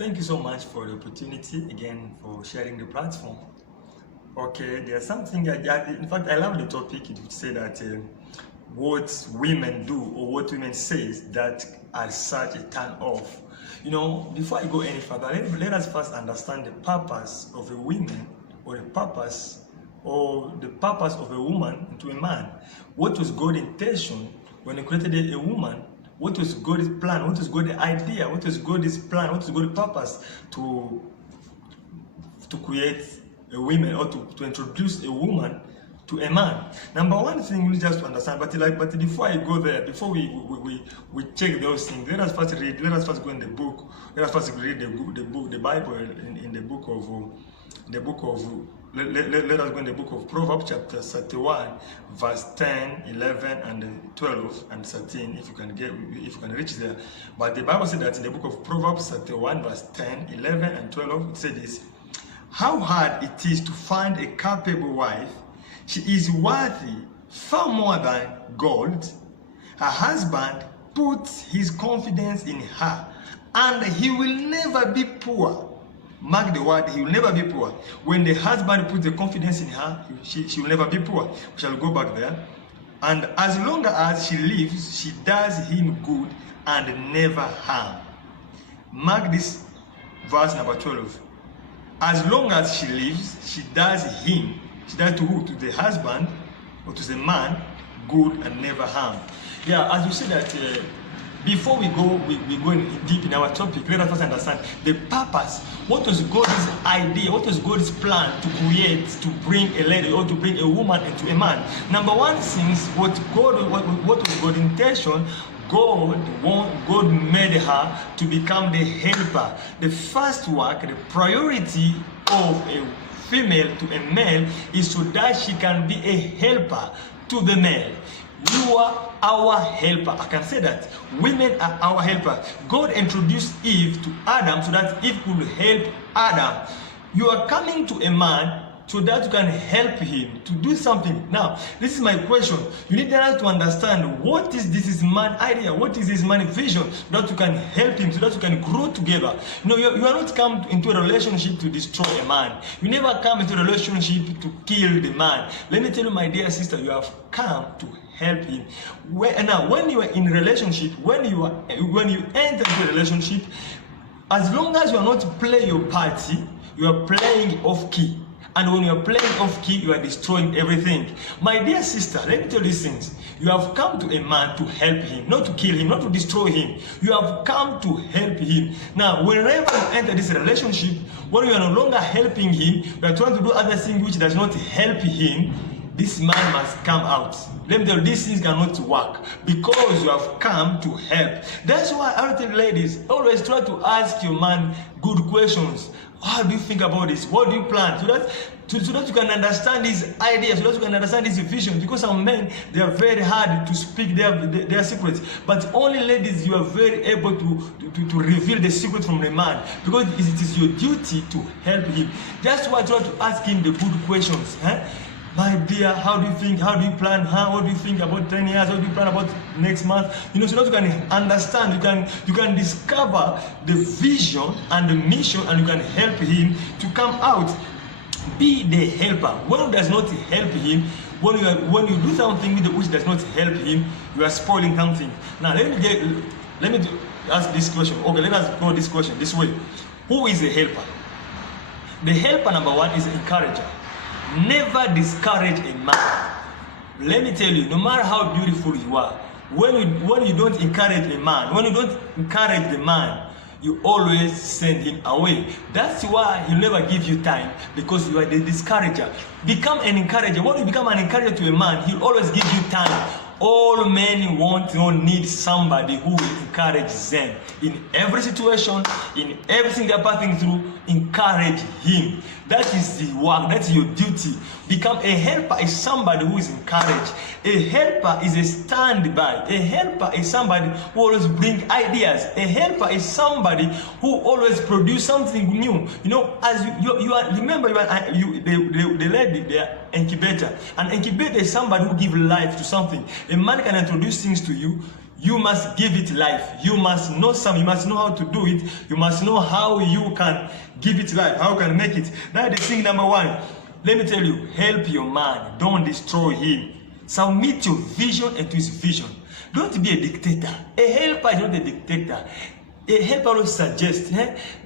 Thank you so much for the opportunity again for sharing the platform. Okay, there's something in fact, I love the topic. It would say that what women do or what women say that are such a turn off. You know, before I go any further, let us first understand the purpose of a woman or the purpose of a woman to a man. What was God's intention when He created a woman? What was God's plan? What was God's idea? What was God's plan? What was God's purpose to create a woman or to introduce a woman to a man? Number one thing we need just to understand, but before I go there, before we check those things, let us first read. Let us first go in the book. Let us first read the Bible in the book of. Let us go in the book of Proverbs chapter 31 verse 10, 11 and 12 and 13 if you can reach there. But the Bible said that in the book of Proverbs 31 verse 10, 11 and 12 it said this: how hard it is to find a capable wife. She is worthy far more than gold. Her husband puts his confidence in her, and he will never be poor. Mark the word, he will never be poor. When the husband puts the confidence in her, she will never be poor. We shall go back there. And as long as she lives, she does him good and never harm. Mark this verse number 12. As long as she lives, she does him. She does to who? To the husband or to the man, good and never harm. Yeah, as you see that before we go in deep in our topic, let us first understand the purpose. What was God's idea? What was God's plan to create, to bring a lady or to bring a woman into a man? Number one thing, what was God's intention? God made her to become the helper. The first work, the priority of a female to a male is so that she can be a helper to the male. You are our helper. I can say that. Women are our helper. God introduced Eve to Adam so that Eve could help Adam. You are coming to a man so that you can help him to do something. Now, this is my question. You need to understand what is this man idea, what is his man vision, so that you can help him, so that you can grow together. You are not come into a relationship to destroy a man. You never come into a relationship to kill the man. Let me tell you, my dear sister, you have come to help him. When you are in a relationship, when you enter into a relationship, as long as you are not playing your party, you are playing off key. And when you are playing off key, you are destroying everything. My dear sister, let me tell you these things. You have come to a man to help him, not to kill him, not to destroy him. You have come to help him. Now, whenever you enter this relationship, when you are no longer helping him, you are trying to do other things which does not help him, this man must come out. Let me tell you, these things cannot work because you have come to help. That's why I tell ladies, always try to ask your man good questions. How do you think about this? What do you plan? So that you can understand his ideas, so that you can understand his vision. Because some men, they are very hard to speak their secrets. But only ladies, you are very able to reveal the secret from the man. Because it is your duty to help him. That's why I try to ask him the good questions. My dear, how do you think? How do you plan? What do you think about 10 years? What do you plan about next month? So that you can understand, you can discover the vision and the mission, and you can help him to come out. Be the helper. When it does not help him, when you do something which does not help him, you are spoiling something. Now let me ask this question. Okay, let us go this question this way. Who is a helper? The helper, number one, is an encourager. Never discourage a man. Let me tell you, no matter how beautiful you are, when you don't encourage a man, when you don't encourage the man, you always send him away. That's why he'll never give you time, because you are the discourager. Become an encourager. When you become an encourager to a man, he'll always give you time. All men need somebody who will encourage them. In every situation, in everything they're passing through, encourage him. That is the work, that's your duty. Become a helper is somebody who is encouraged. A helper is a standby. A helper is somebody who always brings ideas. A helper is somebody who always produce something new. As you are, remember the lady, the incubator. An incubator is somebody who gives life to something. A man can introduce things to you. You must give it life. You must know you must know how to do it. You must know how you can give it life, how you can make it. That is thing number one. Let me tell you, help your man. Don't destroy him. Submit your vision into his vision. Don't be a dictator. A helper is not a dictator. A helper will suggest.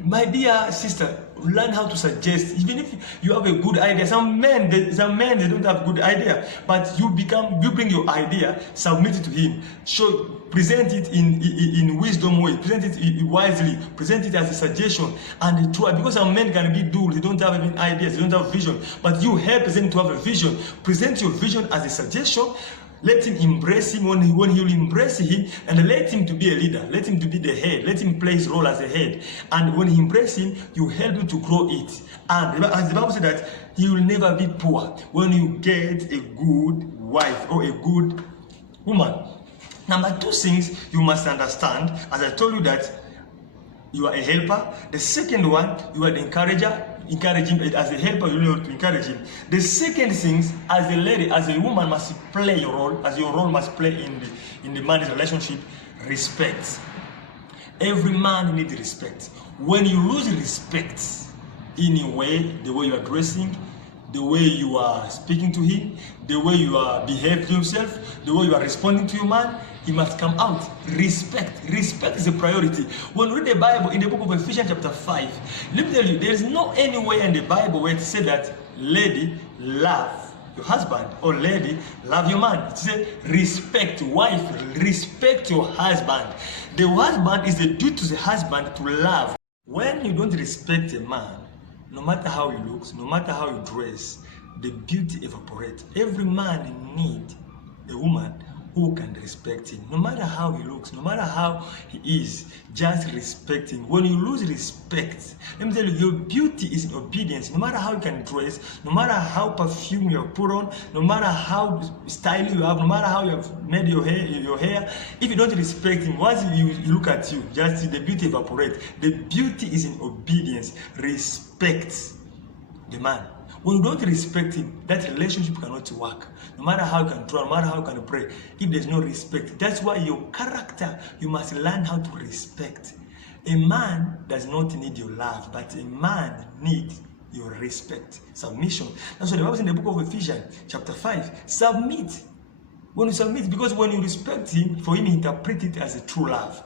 My dear sister, learn how to suggest. Even if you have a good idea, some men they don't have good idea, but you bring your idea, submit it to him, present it in wisdom way, present it wisely, present it as a suggestion, and try, because some men can be dull, they don't have any ideas, they don't have vision, but you help them to have a vision. Present your vision as a suggestion. Let him embrace him when you embrace him, and let him to be a leader. Let him to be the head. Let him play his role as a head. And when he embrace him, you help him to grow it. And as the Bible said that he will never be poor when you get a good wife or a good woman. Number two things you must understand, as I told you that you are a helper. The second one, you are the encourager. Encourage him as a helper, you know to encourage him. The second thing, as a lady, as a woman, must play your role, as your role must play in the man's relationship, respect. Every man needs respect. When you lose respect in a way, the way you are dressing, the way you are speaking to him, the way you are behaving yourself, the way you are responding to your man, he must come out. Respect. Respect is a priority. When you read the Bible in the book of Ephesians chapter 5, let me tell you, there is no anywhere in the Bible where it says that, lady, love your husband, or lady, love your man. It says, respect, wife, respect your husband. The husband is the duty to the husband to love. When you don't respect a man, no matter how he looks, no matter how he dresses, the beauty evaporates. Every man needs a woman who can respect him, no matter how he looks, no matter how he is, just respect him. When you lose respect, let me tell you, your beauty is in obedience. No matter how you can dress, no matter how perfume you have put on, no matter how stylish you have, no matter how you have made your hair, if you don't respect him, once you look at you, just see the beauty evaporate. The beauty is in obedience. Respect the man. When you don't respect him, that relationship cannot work. No matter how you can try, no matter how you can pray, if there's no respect, that's why your character, you must learn how to respect. A man does not need your love, but a man needs your respect, submission. That's what the Bible says in the book of Ephesians, chapter 5. Submit. When you submit, because when you respect him, for him, interpret it as a true love.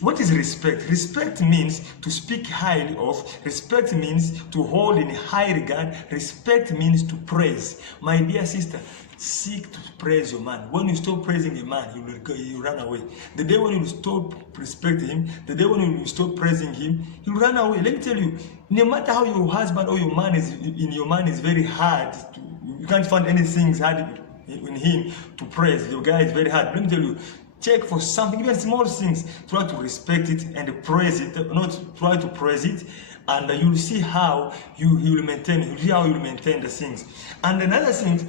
What is respect? Respect means to speak highly of. Respect means to hold in high regard. Respect means to praise. My dear sister, seek to praise your man. When you stop praising a man, you run away. The day when you stop respecting him, the day when you stop praising him, you run away. Let me tell you, no matter how your husband or your man is very hard. You can't find anything hard in him to praise. Your guy is very hard. Let me tell you, check for something, even small things. Try to respect it and praise it, not try to praise it, and you'll see how you will maintain. You'll see how you will maintain the things. And another thing,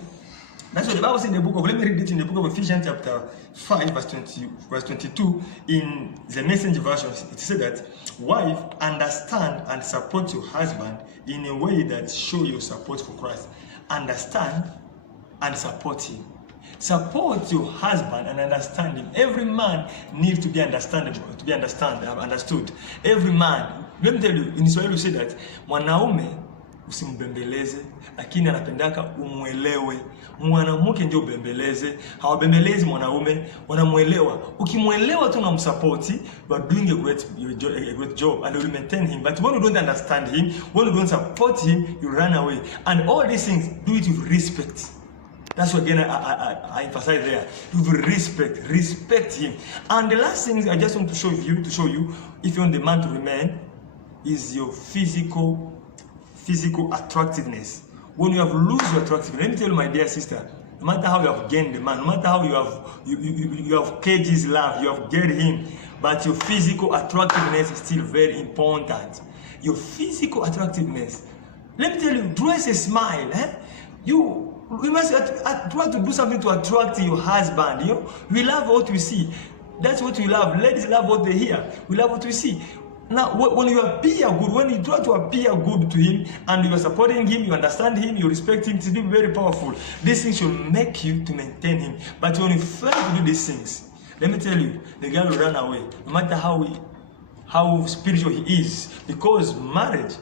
that's what the Bible says in the book of. Let me read it in the book of Ephesians, chapter 5, verse 22. In the Message version, it says that, wife, understand and support your husband in a way that shows your support for Christ. Understand and support him. Support your husband and understand him. Every man needs to be understood. Every man. Let me tell you, in Swahili we say that mwanaume usimbembeleze, lakini anapendaka umuelewe. Mwanamke ndio ubembeleze, hawabembelezi mwanaume, wanamuelewa. Ukimuelewa tu unamsupport, you are doing a great job and you will maintain him. But when you don't understand him, when you don't support him, you run away. And all these things, do it with respect. That's what again I emphasize there. You will respect him. And the last thing I just want to show you, if you want the man to remain, is your physical attractiveness. When you have lost your attractiveness, let me tell you, my dear sister, no matter how you have gained the man, no matter how you have caged his love, you have gained him, but your physical attractiveness is still very important. Your physical attractiveness. Let me tell you, dress a smile. We must try to do something to attract your husband. You know, we love what we see. That's what we love. Ladies love what they hear. We love what we see. Now, when you appear good, when you try to appear good to him, and you are supporting him, you understand him, you respect him, it will be very powerful. These things should make you to maintain him. But when you fail to do these things, Let me tell you, the guy will run away, no matter how spiritual he is, because marriage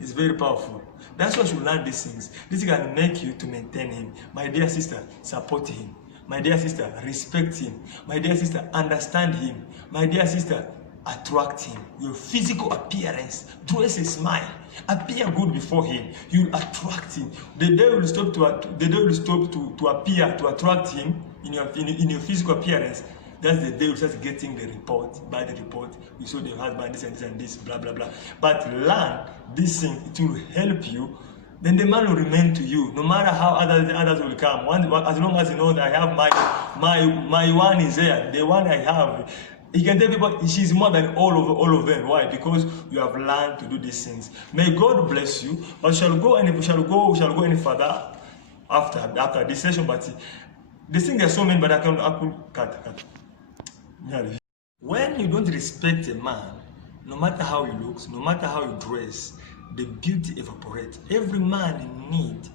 is very powerful. That's why you should learn these things. This can make you to maintain him. My dear sister, support him. My dear sister, respect him. My dear sister, understand him. My dear sister, attract him. Your physical appearance, dress a smile, appear good before him. You attract him. The day will stop to appear to attract him in your physical appearance. That's the day you start getting the report, by the report, you saw the husband, this and this and this, blah, blah, blah. But learn this thing, it will help you. Then the man will remain to you, no matter how others will come. As long as you know that I have my one is there, the one I have. He can tell people she's more than all of them. Why? Because you have learned to do these things. May God bless you. But we shall go any further after this session. But this thing, there's so many, but I could cut. When you don't respect a man, no matter how he looks, no matter how he dress, the beauty evaporates. Every man needs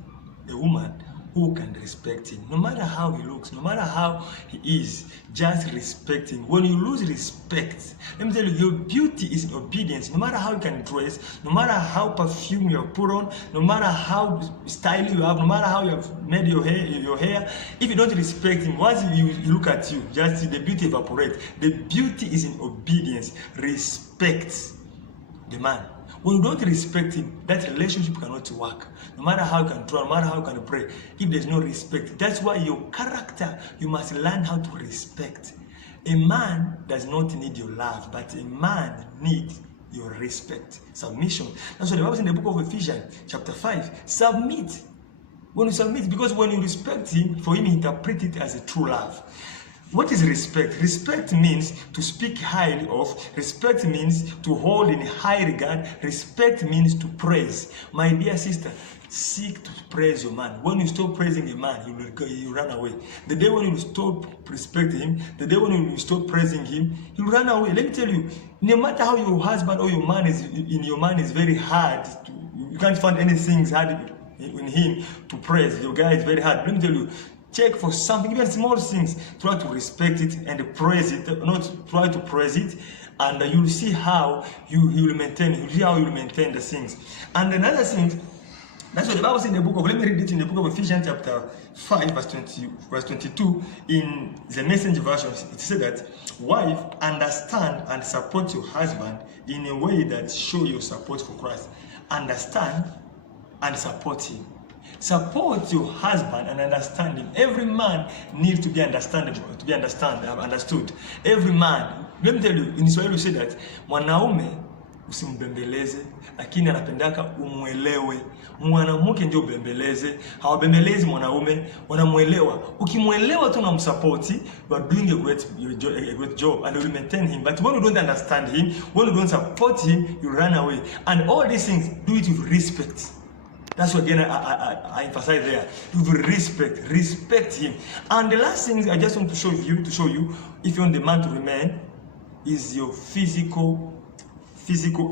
a woman who can respect him, no matter how he looks, no matter how he is. Just respect him. When you lose respect, let me tell you, your beauty is in obedience. No matter how you can dress, no matter how perfume you have put on, no matter how style you have, no matter how you have made your hair, if you don't respect him, once you look at you, just see the beauty evaporate. The beauty is in obedience. Respect the man. When you don't respect him, that relationship cannot work. No matter how you can try, no matter how you can pray, if there's no respect, that's why your character, you must learn how to respect. A man does not need your love, but a man needs your respect. Submission. That's what the Bible says in the book of Ephesians, chapter 5. Submit. When you submit, because when you respect him, for him, interpret it as a true love. What is respect? Respect means to speak highly of. Respect means to hold in high regard. Respect means to praise. My dear sister, seek to praise your man. When you stop praising a man, you run away. The day when you stop respecting him, the day when you stop praising him, you run away. Let me tell you, no matter how your husband or your man is very hard, you can't find anything hard in him to praise. Your guy is very hard. Let me tell you, check for something, even small things. Try to respect it and praise it, not try to praise it, and you'll see how you will maintain. You'll see how you will maintain the things. And another thing, that's what the Bible says in the book of. Let me read it in the book of Ephesians, chapter 5, verse 22. In the Message version, it says that, "Wife, understand and support your husband in a way that show your support for Christ." Understand and support him. Support your husband and understand him. Every man needs to be understandable, to be understood. Every man. Let me tell you, in Swahili we say that mwanaume usimbembeleze, lakini anapendaka umuelewe. Mwanamke ndio ubembeleze, hawabembelezi mwanaume, wanamuelewa. Ukimuelewa tu na msupporti, you are doing a great job and you will maintain him. But when you don't understand him, when you don't support him, you run away. And all these things, do it with respect. That's what again I emphasize there. You will respect him. And the last thing I just want to show you, if you want the man to remain, is your physical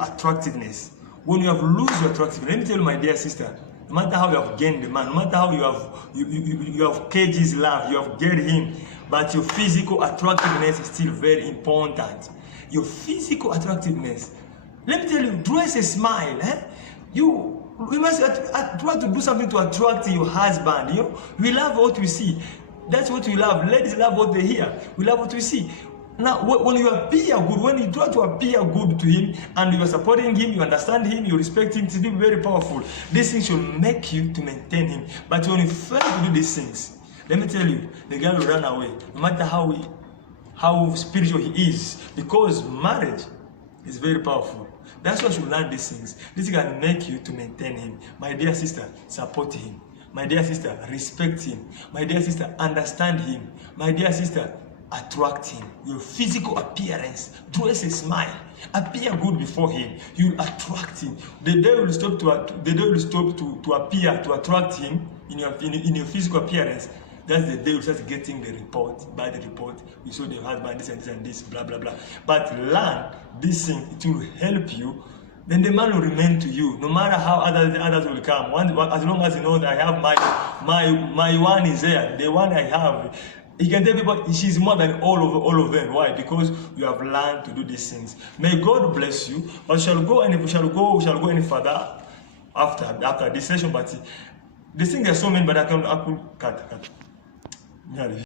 attractiveness. When you have lost your attractiveness, let me tell you, my dear sister, no matter how you have gained the man, no matter how you have caged his love, you have gained him, but your physical attractiveness is still very important. Your physical attractiveness. Let me tell you, dress a smile. We must try to do something to attract your husband. You know, we love what we see. That's what we love. Ladies love what they hear. We love what we see. Now, when you appear good, when you try to appear good to him, and you are supporting him, you understand him, you respect him, it's very powerful. These things should make you to maintain him. But when you fail to do these things, let me tell you, the guy will run away, no matter how spiritual he is, because marriage is very powerful. That's why you should learn these things. This can make you to maintain him. My dear sister, support him. My dear sister, respect him. My dear sister, understand him. My dear sister, attract him. Your physical appearance, dress a smile, appear good before him. You attract him. The day will stop to appear to attract him in your physical appearance. That's the day you start getting the report, by the report, you saw the husband, this and this and this, blah, blah, blah. But learn this thing, it will help you. Then the man will remain to you, no matter how others will come. As long as you know that I have my one is there, the one I have. You can tell people she's more than all of them. Why? Because you have learned to do these things. May God bless you. But we shall go any further after this session. But the things are so many, but I could cut. Yeah.